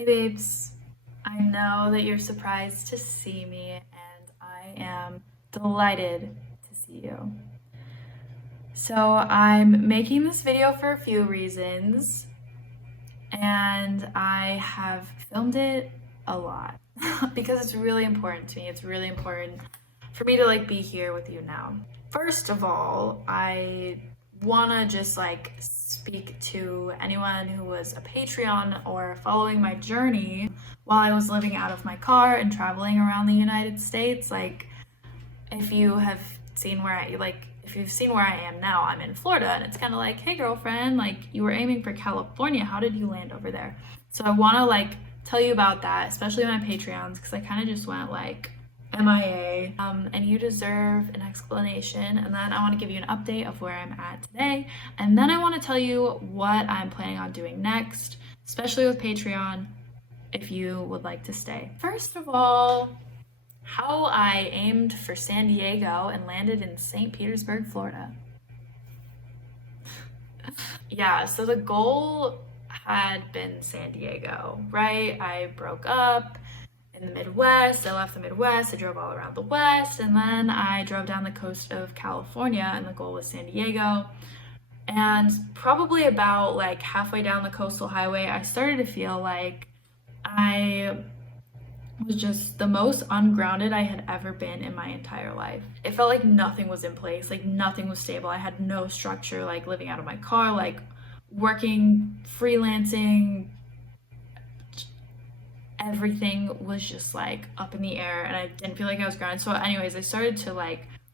Hey babes, I know that you're surprised to see me and I am delighted to see you. So I'm making this video for a few reasons and I have filmed it a lot because it's really important to me. It's really important for me to be here with you now. First of all, I wanna just speak to anyone who was a Patreon or following my journey while I was living out of my car and traveling around the United States. If you have seen where if you've seen where I am now, I'm in Florida, and it's kind of like, hey girlfriend, you were aiming for California, how did you land over there? So I want to tell you about that, especially my Patreons, because I kind of just went MIA, and you deserve an explanation. And then I want to give you an update of where I'm at today, and then I want to tell you what I'm planning on doing next, especially with Patreon, if you would like to stay. First of all, how I aimed for San Diego and landed in St. Petersburg, Florida. Yeah, so the goal had been San Diego, right? I broke up in the Midwest. I left the Midwest. I drove all around the West, and then I drove down the coast of California, and the goal was San Diego. And probably about halfway down the coastal highway, I started to feel like I was just the most ungrounded I had ever been in my entire life. It felt like nothing was in place, nothing was stable. I had no structure, living out of my car, working, freelancing. Everything was just up in the air, and I didn't feel like I was grounded. So anyways, I started to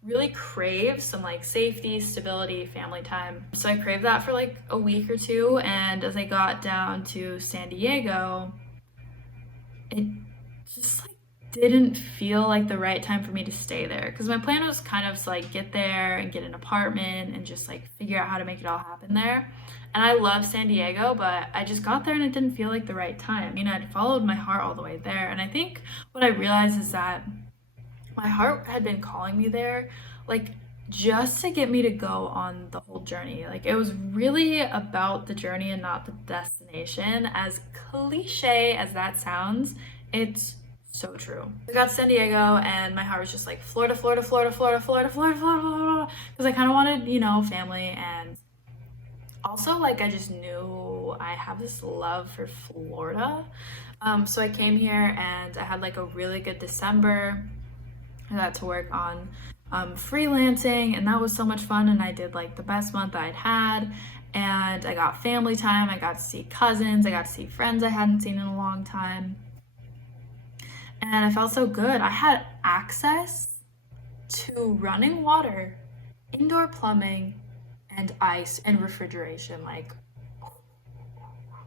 really crave some safety, stability, family time. So I craved that for a week or two, and as I got down to San Diego, it just didn't feel like the right time for me to stay there, because my plan was kind of to get there and get an apartment and just figure out how to make it all happen there. And I love San Diego, but I just got there and it didn't feel like the right time. I'd followed my heart all the way there, and I think what I realized is that my heart had been calling me there just to get me to go on the whole journey. It was really about the journey and not the destination. As cliche as that sounds, it's so true. I got to San Diego and my heart was just Florida, Florida, Florida, Florida, Florida, Florida, Florida, Florida, because I kind of wanted, family, and also I just knew I have this love for Florida. So I came here and I had a really good December. I got to work on freelancing, and that was so much fun, and I did the best month I'd had, and I got family time. I got to see cousins, I got to see friends I hadn't seen in a long time, and I felt so good. I had access to running water, indoor plumbing, and ice and refrigeration,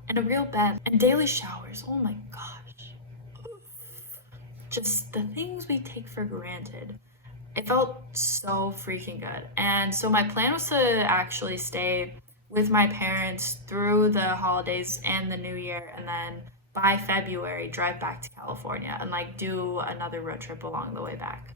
and a real bed and daily showers. Oh my gosh, just the things we take for granted. It felt so freaking good. And so my plan was to actually stay with my parents through the holidays and the new year, and then by February drive back to California and do another road trip along the way back.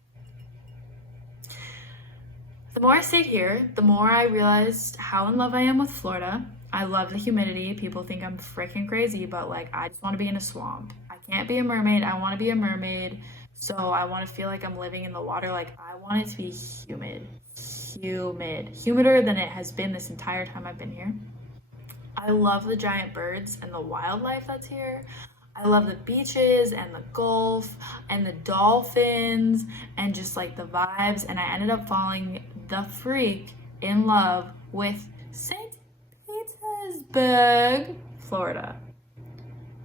The more I stayed here, the more I realized how in love I am with Florida. I love the humidity. People think I'm freaking crazy, but I just want to be in a swamp. I can't be a mermaid. I want to be a mermaid. So I want to feel like I'm living in the water. I want it to be humid, humider than it has been this entire time I've been here. I love the giant birds and the wildlife that's here. I love the beaches and the Gulf and the dolphins and just the vibes. And I ended up falling the freak in love with St. Petersburg, Florida.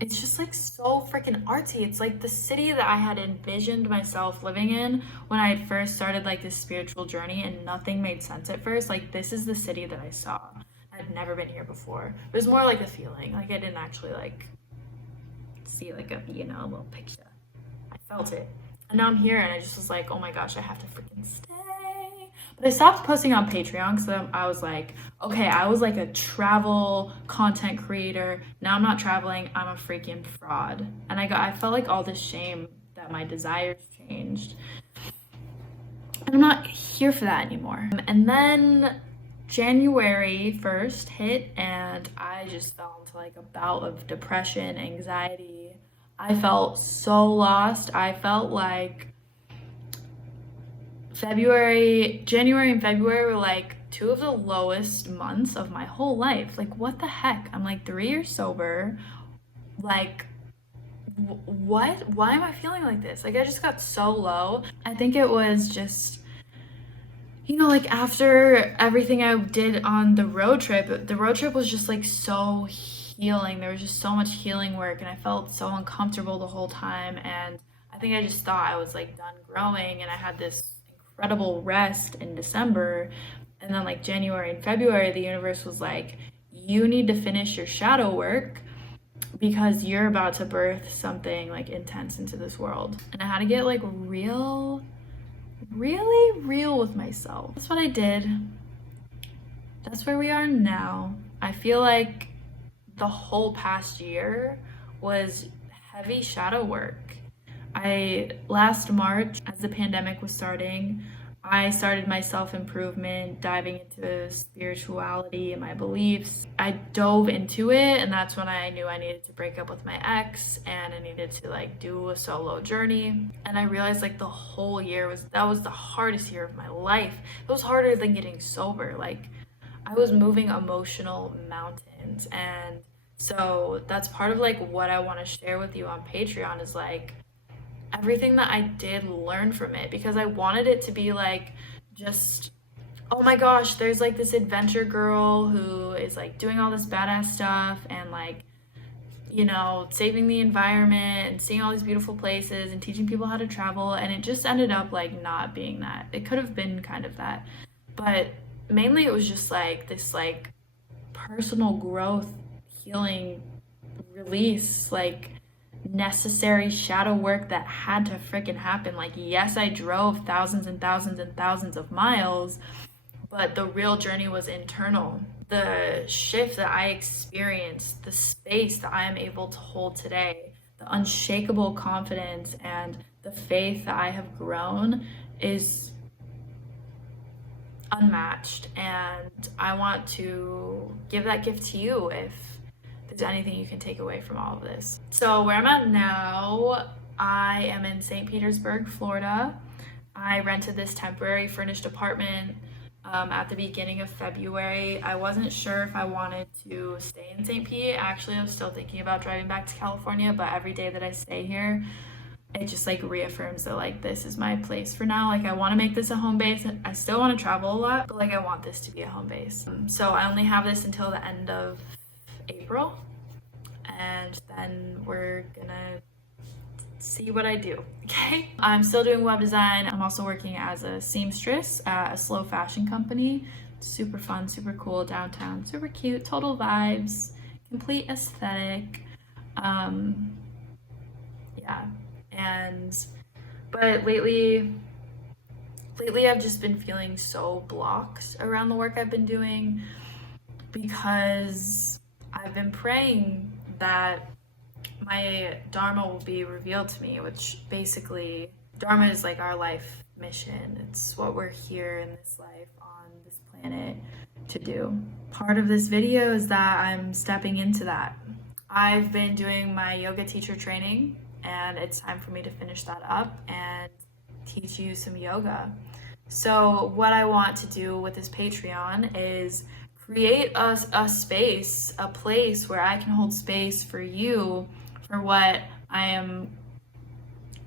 It's just so freaking artsy. It's the city that I had envisioned myself living in when I had first started this spiritual journey, and nothing made sense at first. This is the city that I saw. I'd never been here before. It was more the feeling. I didn't actually see a little picture. I felt it. And now I'm here and I just was oh my gosh, I have to freaking stay. But I stopped posting on Patreon because I was okay, I was a travel content creator. Now I'm not traveling. I'm a freaking fraud. And I felt all this shame that my desires changed. And I'm not here for that anymore. And then January 1st hit and I just fell into a bout of depression, anxiety, I felt so lost. I felt like January and February were like two of the lowest months of my whole life. Like, what the heck? I'm like 3 years sober. Like, what? Why am I feeling like this? Like, I just got so low. I think it was just, like after everything I did on the road trip was just like so healing. There was just so much healing work, and I felt so uncomfortable the whole time. And I think I just thought I was like done growing, and I had this incredible rest in December. And then, like January and February, the universe was like, you need to finish your shadow work because you're about to birth something like intense into this world. And I had to get like really real with myself. That's what I did. That's where we are now. I feel like the whole past year was heavy shadow work. Last March, as the pandemic was starting, I started my self-improvement, diving into spirituality and my beliefs. I dove into it, and that's when I knew I needed to break up with my ex, and I needed to like do a solo journey. And I realized like the whole year that was the hardest year of my life. It was harder than getting sober. Like, I was moving emotional mountains. And so that's part of like what I want to share with you on Patreon, is like everything that I did learn from it, because I wanted it to be like just, oh my gosh, there's like this adventure girl who is like doing all this badass stuff and like, saving the environment and seeing all these beautiful places and teaching people how to travel. And it just ended up like not being that. It could have been kind of that, but mainly it was just like this like personal growth, healing, release, like necessary shadow work that had to freaking happen. Like, yes, I drove thousands and thousands and thousands of miles, but the real journey was internal. The shift that I experienced, the space that I am able to hold today, the unshakable confidence and the faith that I have grown is unmatched. And I want to give that gift to you if there's anything you can take away from all of this. So where I'm at now, I am in St. Petersburg, Florida. I rented this temporary furnished apartment at the beginning of February. I wasn't sure if I wanted to stay in St. Pete. Actually, I was still thinking about driving back to California, but every day that I stay here, it just like reaffirms that like this is my place for now. Like, I want to make this a home base. I still want to travel a lot, but like I want this to be a home base. So I only have this until the end of April, and then we're gonna see what I do. Okay, I'm still doing web design. I'm also working as a seamstress at a slow fashion company. Super fun, super cool, downtown, super cute, total vibes, complete aesthetic. Yeah. But lately I've just been feeling so blocked around the work I've been doing, because I've been praying that my Dharma will be revealed to me, which basically Dharma is like our life mission. It's what we're here in this life on this planet to do. Part of this video is that I'm stepping into that. I've been doing my yoga teacher training, and it's time for me to finish that up and teach you some yoga. So what I want to do with this Patreon is create a space, a place where I can hold space for you for what I'm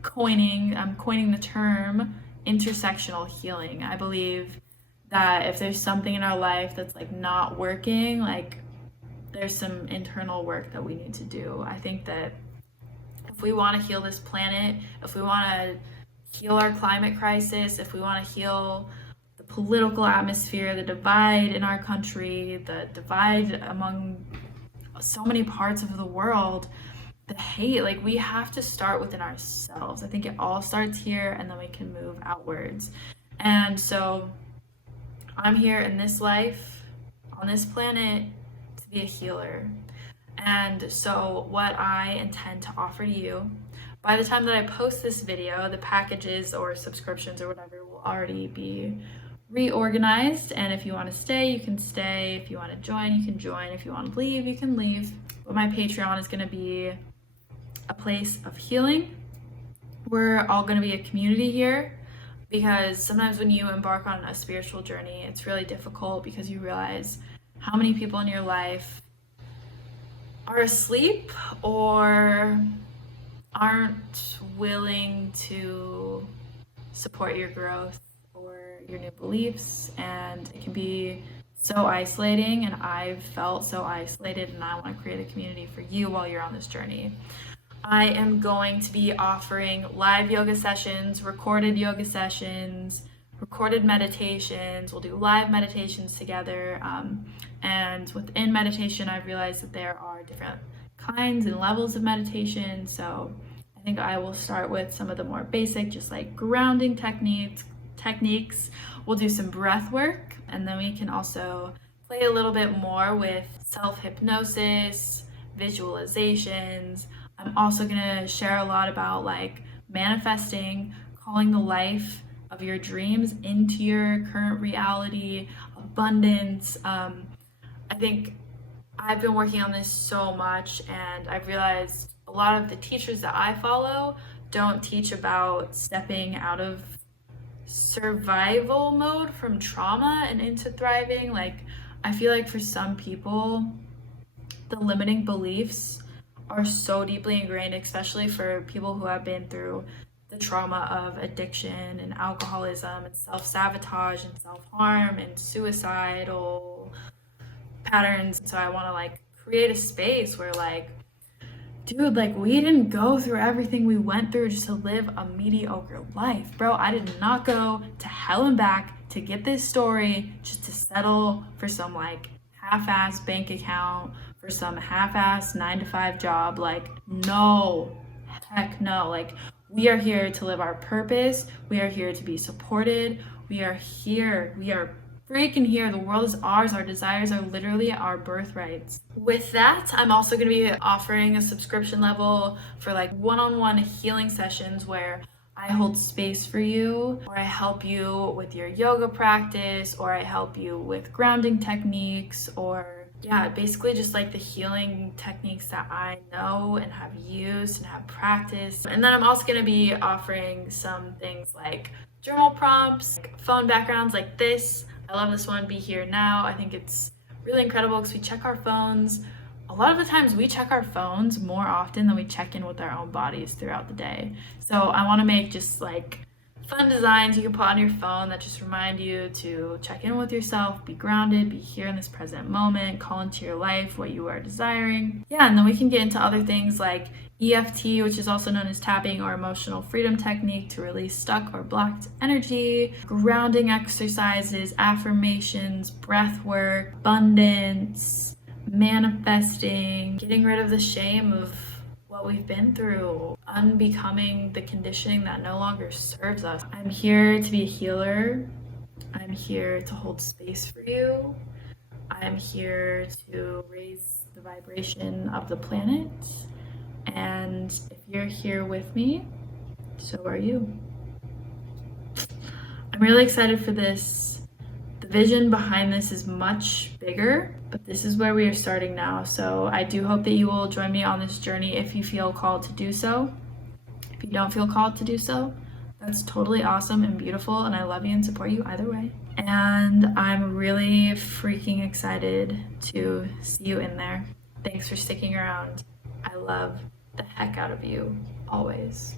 coining the term intersectional healing. I believe that if there's something in our life that's like not working, like there's some internal work that we need to do. I think that if we want to heal this planet, if we want to heal our climate crisis, if we want to heal the political atmosphere, the divide in our country, the divide among so many parts of the world, the hate, like we have to start within ourselves. I think it all starts here, and then we can move outwards. And so I'm here in this life, on this planet, to be a healer. And so what I intend to offer to you, by the time that I post this video, the packages or subscriptions or whatever will already be reorganized. And if you want to stay, you can stay. If you want to join, you can join. If you want to leave, you can leave. But my Patreon is going to be a place of healing. We're all going to be a community here, because sometimes when you embark on a spiritual journey, it's really difficult because you realize how many people in your life are asleep or aren't willing to support your growth or your new beliefs, and it can be so isolating, and I've felt so isolated, and I want to create a community for you while you're on this journey. I am going to be offering live yoga sessions, recorded yoga sessions, recorded meditations. We'll do live meditations together. And within meditation, I've realized that there are different kinds and levels of meditation. So I think I will start with some of the more basic, just like grounding techniques. We'll do some breath work, and then we can also play a little bit more with self-hypnosis, visualizations. I'm also gonna share a lot about like manifesting, calling the life of your dreams into your current reality, abundance. I think I've been working on this so much, and I've realized a lot of the teachers that I follow don't teach about stepping out of survival mode from trauma and into thriving. Like, I feel like for some people, the limiting beliefs are so deeply ingrained, especially for people who have been through the trauma of addiction and alcoholism and self-sabotage and self-harm and suicidal patterns. So I want to like create a space where like, dude, like we didn't go through everything we went through just to live a mediocre life, bro. I did not go to hell and back to get this story just to settle for some like half-ass bank account, for some half-ass 9-to-5 job. Like, no, heck no. Like, we are here to live our purpose. We are here to be supported. We are here. We are freaking here. The world is ours. Our desires are literally our birthrights. With that, I'm also going to be offering a subscription level for like one-on-one healing sessions where I hold space for you, or I help you with your yoga practice, or I help you with grounding techniques, or yeah, basically just like the healing techniques that I know and have used and have practiced. And then I'm also going to be offering some things like journal prompts, like phone backgrounds like this. I love this one, Be Here Now. I think it's really incredible because we check our phones. A lot of the times we check our phones more often than we check in with our own bodies throughout the day. So I want to make just like fun designs you can put on your phone that just remind you to check in with yourself, be grounded, be here in this present moment, call into your life what you are desiring. Yeah, and then we can get into other things like EFT, which is also known as tapping or emotional freedom technique to release stuck or blocked energy, grounding exercises, affirmations, breath work, abundance, manifesting, getting rid of the shame of what we've been through, unbecoming the conditioning that no longer serves us. I'm here to be a healer. I'm here to hold space for you. I'm here to raise the vibration of the planet. And if you're here with me, so are you. I'm really excited for this. The vision behind this is much bigger, but this is where we are starting now. So I do hope that you will join me on this journey if you feel called to do so. If you don't feel called to do so, that's totally awesome and beautiful, and I love you and support you either way. And I'm really freaking excited to see you in there. Thanks for sticking around. I love the heck out of you, always.